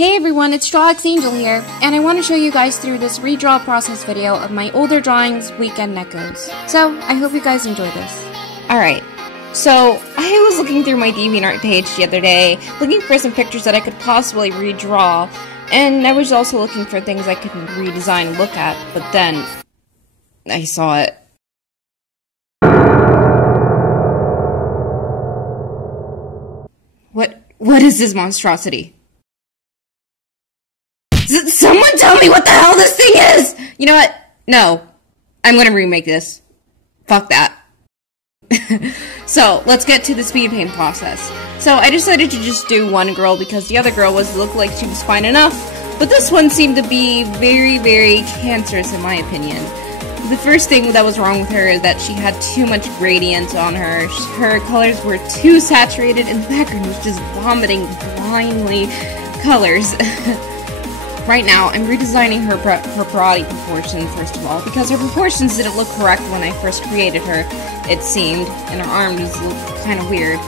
Hey everyone, it's StrawXAngel here, and I want to show you guys through this redraw process video of my older drawings, weekend Neckos. So, I hope you guys enjoy this. Alright, so I was looking through my DeviantArt page the other day, looking for some pictures that I could possibly redraw, and I was also looking for things I could redesign and look at, but then I saw it. What is this monstrosity? Someone tell me what the hell this thing is! You know what? No. I'm gonna remake this. Fuck that. So, let's get to the speed paint process. So, I decided to just do one girl because the other girl looked like she was fine enough, but this one seemed to be very, very cancerous in my opinion. The first thing that was wrong with her is that she had too much gradient on her. Her colors were too saturated and the background was just vomiting blindly colors. Right now, I'm redesigning her body proportion first of all, because her proportions didn't look correct when I first created her, it seemed, and her arms looked kind of weird.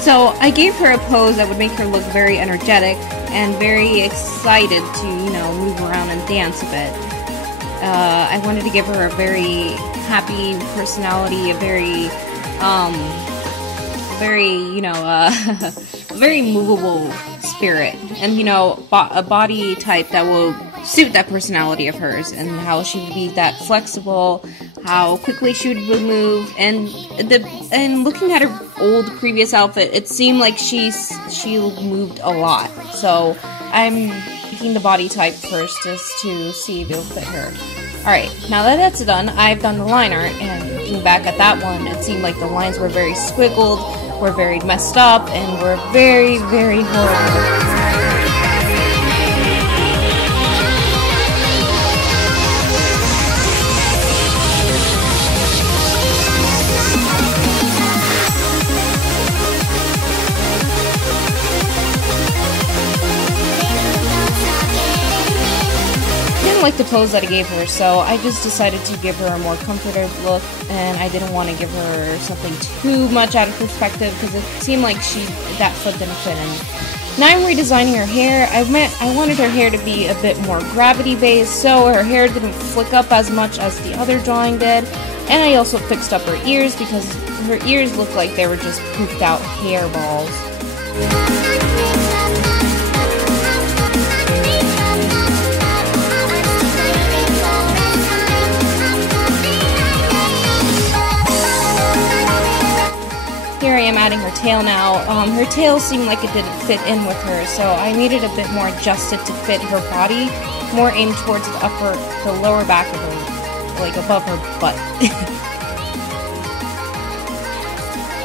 So I gave her a pose that would make her look very energetic and very excited to, you know, move around and dance a bit. I wanted to give her a very happy personality, a very, very movable spirit, and, you know, a body type that will suit that personality of hers, and how she would be that flexible, how quickly she would move, and looking at her old previous outfit, it seemed like she moved a lot, so I'm picking the body type first just to see if it'll fit her. Alright, now that that's done, I've done the line art, and looking back at that one, it seemed like the lines were very squiggled, were very messed up, and were very, very horrible. Like the pose that I gave her, so I just decided to give her a more comfortable look, and I didn't want to give her something too much out of perspective because it seemed like that foot didn't fit in. Now I'm redesigning her hair. I wanted her hair to be a bit more gravity based, so her hair didn't flick up as much as the other drawing did, and I also fixed up her ears because her ears looked like they were just poofed out hairballs. Here I am adding her tail now. Her tail seemed like it didn't fit in with her, so I made it a bit more adjusted to fit her body, more aimed towards the lower back of her, like above her butt.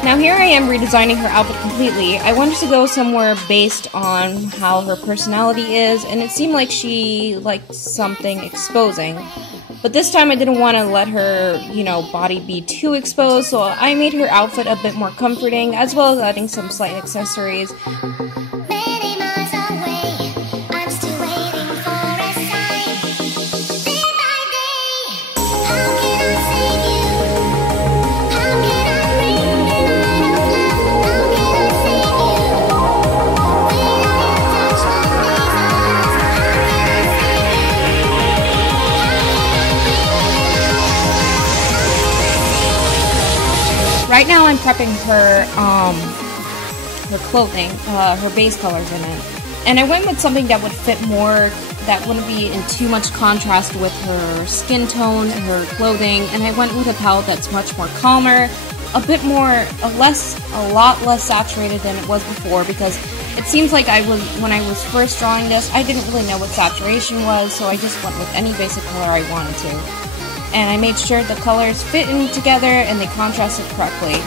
Now here I am redesigning her outfit completely. I wanted to go somewhere based on how her personality is, and it seemed like she liked something exposing. But this time I didn't want to let her, you know, body be too exposed, so I made her outfit a bit more comforting, as well as adding some slight accessories. Right now I'm prepping her clothing, her base colors in it. And I went with something that would fit more, that wouldn't be in too much contrast with her skin tone, her clothing, and I went with a palette that's much more calmer, a lot less saturated than it was before, because it seems like when I was first drawing this, I didn't really know what saturation was, so I just went with any basic color I wanted to. And I made sure the colors fit in together and they contrasted correctly. I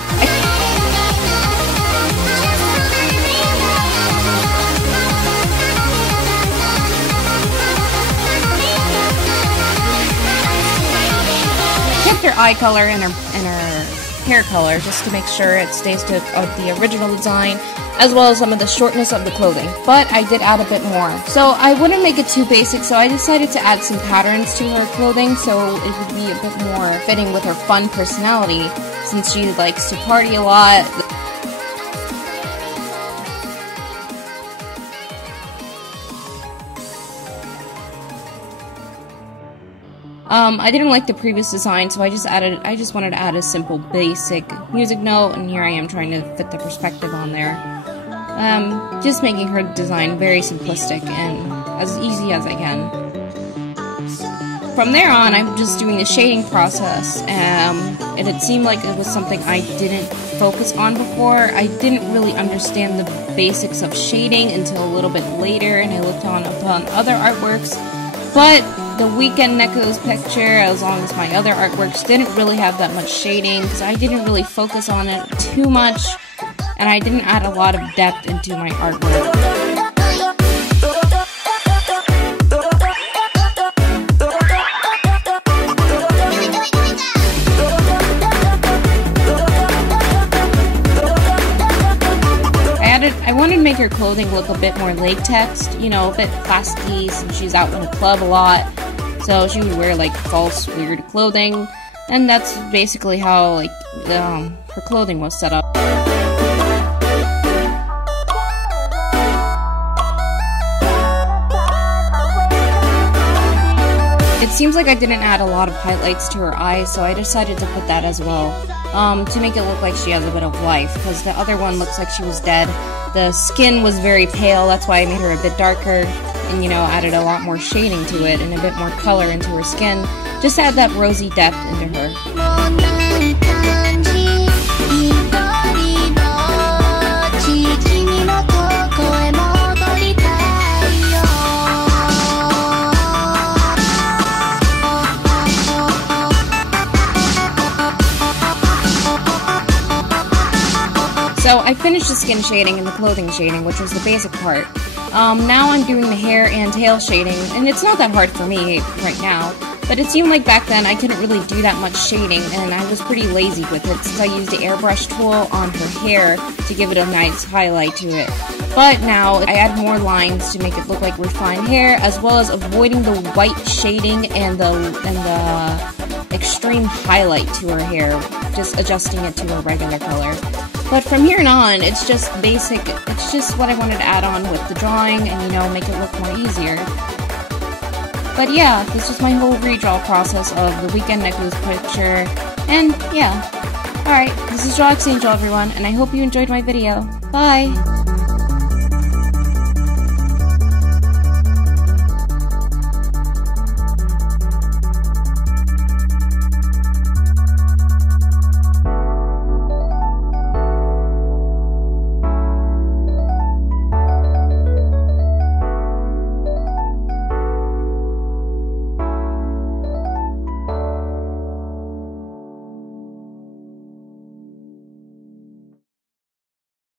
kept her eye color and her hair color just to make sure it stays to the original design, as well as some of the shortness of the clothing, but I did add a bit more. So I wouldn't make it too basic, so I decided to add some patterns to her clothing so it would be a bit more fitting with her fun personality, since she likes to party a lot. I didn't like the previous design, so I just wanted to add a simple basic music note, and here I am trying to fit the perspective on there. Just making her design very simplistic and as easy as I can. From there on, I'm just doing the shading process, and it seemed like it was something I didn't focus on before. I didn't really understand the basics of shading until a little bit later, and I looked upon other artworks, but the Weekend Neko's picture, as long as my other artworks, didn't really have that much shading, because I didn't really focus on it too much, and I didn't add a lot of depth into my artwork. I wanted to make her clothing look a bit more latex, you know, a bit plasticky, since she's out in a club a lot. So she would wear like false, weird clothing, and that's basically how like her clothing was set up. It seems like I didn't add a lot of highlights to her eyes, so I decided to put that as well, to make it look like she has a bit of life, because the other one looks like she was dead. The skin was very pale, that's why I made her a bit darker, and, you know, added a lot more shading to it, and a bit more color into her skin, just to add that rosy depth into her. So I finished the skin shading and the clothing shading, which was the basic part. Now I'm doing the hair and tail shading, and it's not that hard for me right now, but it seemed like back then I couldn't really do that much shading, and I was pretty lazy with it since I used the airbrush tool on her hair to give it a nice highlight to it. But now I add more lines to make it look like refined hair, as well as avoiding the white shading and the extreme highlight to her hair, just adjusting it to a regular color. But from here on, it's just basic, it's just what I wanted to add on with the drawing and, you know, make it look more easier. But yeah, this was my whole redraw process of the Weekend Neko's picture, and yeah. Alright, this is Draw Angel everyone, and I hope you enjoyed my video. Bye!